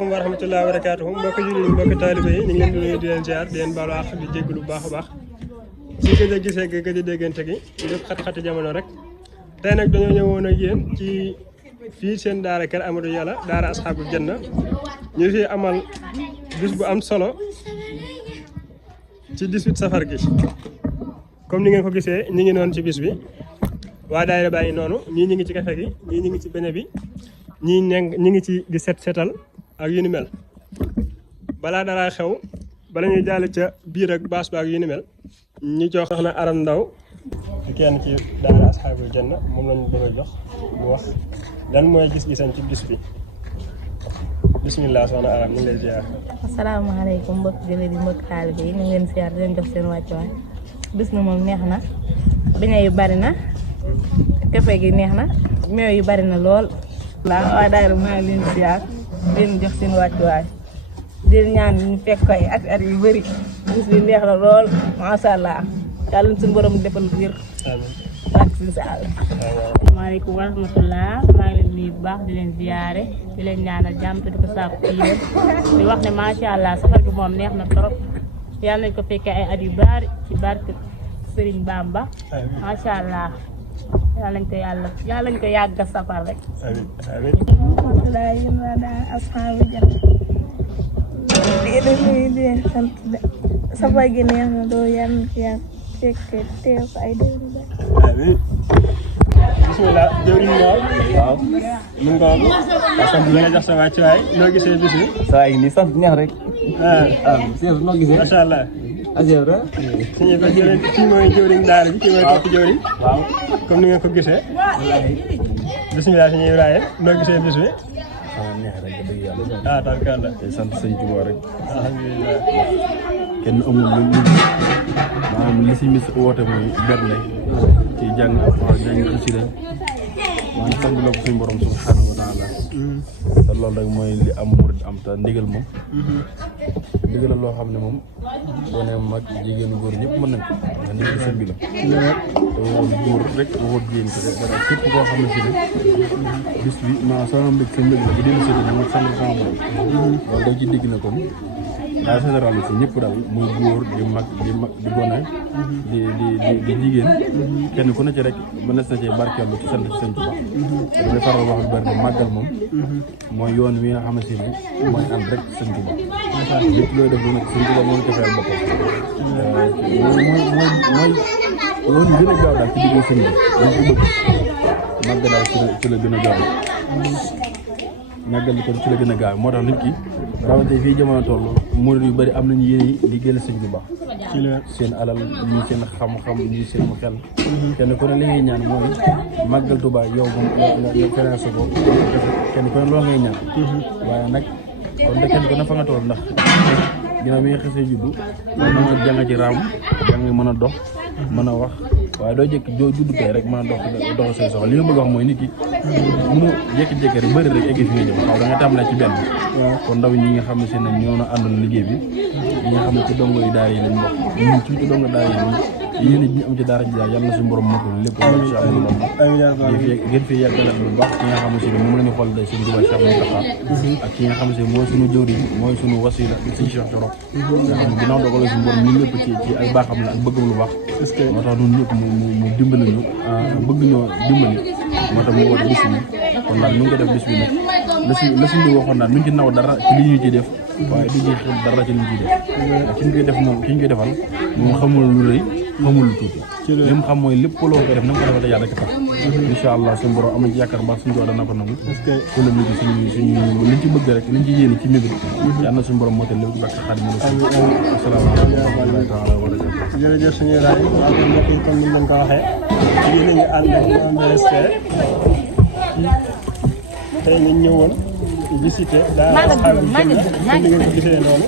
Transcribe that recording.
wa rahmatullahi wa barakatuhu mbokk jullit yi mbokk taalibe yi ñu ngi leen di nuyu di leen ziar di leen baalu àq di jéggalu bu baax a baax ci gëj a gisee gëj a déggante gi lépp xat-xati jamono rek tey nag dañoo ñëwoon ak yéen ci fii seen daara Kër Amadou Yàlla daara Asxaabul Janna ñu fi amal bis bu am solo ci 18 safar gi comme ni ngeen ko gisee ñi ngi noonu ci bis bi waa daayira baa ngi noonu ñii ñi ngi ci kafe gi ñii ñi ngi ci beñe bi ñii ñi ngi ci di setal ak yu ni mel balaa dara xew bala ñuy jàll ca biir ak baas ba ak yu ni mel ñu jox soxna Aram Ndaw kenn ci daara Asxaabul Janna moom lañu bëgg a jox mu wax lan mooy gis-gisam ci bis bi bismillah soxna Aram ñu ngi lay ziar. asalaamaaleykum mbokk jullit yi mbokk taalibe yi ñu ngi leen ziar di leen jox seen wàccuwaay bis na moom neex na beñe yu bari na kafe gi neex na meew yu bari na lool. waa daayira maa ngi leen ziar di leen jox seen wàccuwaay di leen ñaan ñu fekk koy ak at yu bëri bis bi neex na lool macha allah yàlla suñu borom defal wér. amiin asalaamaaleykum wa rahmatulah maa ngi leen nuyu bu baax di leen ziare di leen ñaanal jàmm te di ko saaku ci yéen di wax ne macha allah safar gi moom neex na trop yàlla nañ ko fekkee ay at yu bari ci barke Serigne Bamba macha allah yàlla nañ ko yàgg safar rek. amiin amiin. alhamdulilah yéen waa daara Asxaabul Janna di sant safar gi neex na doo yàlla ci yàgg fekk teew ko ay déwén yu bari. amiin. bismillah jëwriñ Mor. waaw. mu ngoog. sant bi nga jox sa wàccuwaay noo gisee bis bi. saa yi nii sant neex rek. Seydou noo gisee. macha allah. Azew rek. suñu ko jëwriñ kii mooy jëwriñ daara bi kii mooy topp jëwriñ. waaw. comme ni nga ko gisee. bismillah suñu Ibrahima noo gisee bis bi. neex rek dëgg yàlla. tarkalla. te sant sëñ Tuubaa rek. alhamdulilah. kenn amul lu maanaam li si mis woote mooy berne ci jàng alxuraan jàng xasida maanaam sant la ko suñu borom subhanahu wa taala te loolu rek mooy li am murid am te ndigal moom ndigal la loo xam ne moom boo nee mag jigéenu góor ñëpp mën nañ ko ndax ndigal sëñ bi la te waxul góor rek waxul jigéen ko rek dara képp koo xam ne si ne bis bi maanaam sama mbég sa mbég la bu dellu séddi dama sant sama borom loolu day ci digg na kon daal général bi si ñëpp daal muy góor di mag di gone di jigéen kenn ku ne ci rek mënees na cee barkeelu ci sant ci sëñ Tuubaa te damay faral wax lu bari ne màggal moom mooy yoon wi nga xam ne si ne mooy ànd rek sëñ Tuubaa lépp looy def lu nekk sëñ Tuubaa moo defal boppam mooy yoon gën a gaaw daal ci diggu sëñ bi dañ ko bëgg màggal daal ci la gën a gaaw màggal kon ci la gën a gaaw moo tax nit ki rawante fii jamono toll murid yu bëri am nañu yéene liggéeyal sëñ bu baax ci la seen alal ñii seen xam-xam ñii seen xel kenn ku ne li ngay ñaan mooy màggal Tuubaa yow moom nga financé ko kenn ku ne loo ngay ñaan waaye nag kon de kenn ku ne fa nga toll ndax ginnaaw mi nga xasee juddu mën a jàng ci raam jàng mën a dox mën a wax waaye doo jëkk doo judd tey rek mën a dox say soxla li nga bëgg wax mooy nit ki mënu jékki-jékki rek bëri rek egg fi nga jëm xaw da nga tàmbalee ci benn kon ndaw ñi nga xam ne seen ñoo na àndoon liggéey bi ñi nga xam ne ci dongo yi daara yi lañ bokk ñun ci dongo daara yi yéen ñi am ci daara ji daal yàlla na suñu borom motul lépp ci amul doon gën fi yàggalal bu baax ki nga xam ne si moom la ñu xool day suñu Tuubaa Cheikh Moustapha ak ki nga xam ne si mooy suñu jëwriñ mooy suñu wasila ci suñu Cheikh Thioro nga xam ne ginnaaw dogal suñu borom ñun lépp ci ay baaxam la ak bëggam lu baax moo tax ñun ñëpp mu dimbali ñu bëgg ñoo dimbali moo tax mu woote bis bi kon daal nu ngi ko def bis bi nag la suñu bi waxoon daal nuñ ci naw dara ci li ñu ci def waaye du ñu xam dara ci li ñu ciy def ki ñu koy def moom ki ñu koy defal moom xamul lu rëy xamul lu tuuti li mu xam mooy lépp loo koy def na nga ko defal te yàlla rek tax incha allah suñu borom am na ci yaakaar baax suñu doon dana ko nangu ku la nit suñu liñ ci bëgg rek liñ ci yéene ci mébét yàlla na suñu borom moo lépp bak sa xarit mu asalaamaaleykum wa rahmatullahi taala wa barakatuh jërëjëf suñu raay ak mbokk yi comme ni ñu leen ko waxee yéen a ngi ànd ak MST tey ñu ñëwoon visité daara Asxaabul Janna comme ni ngeen ko gisee noonu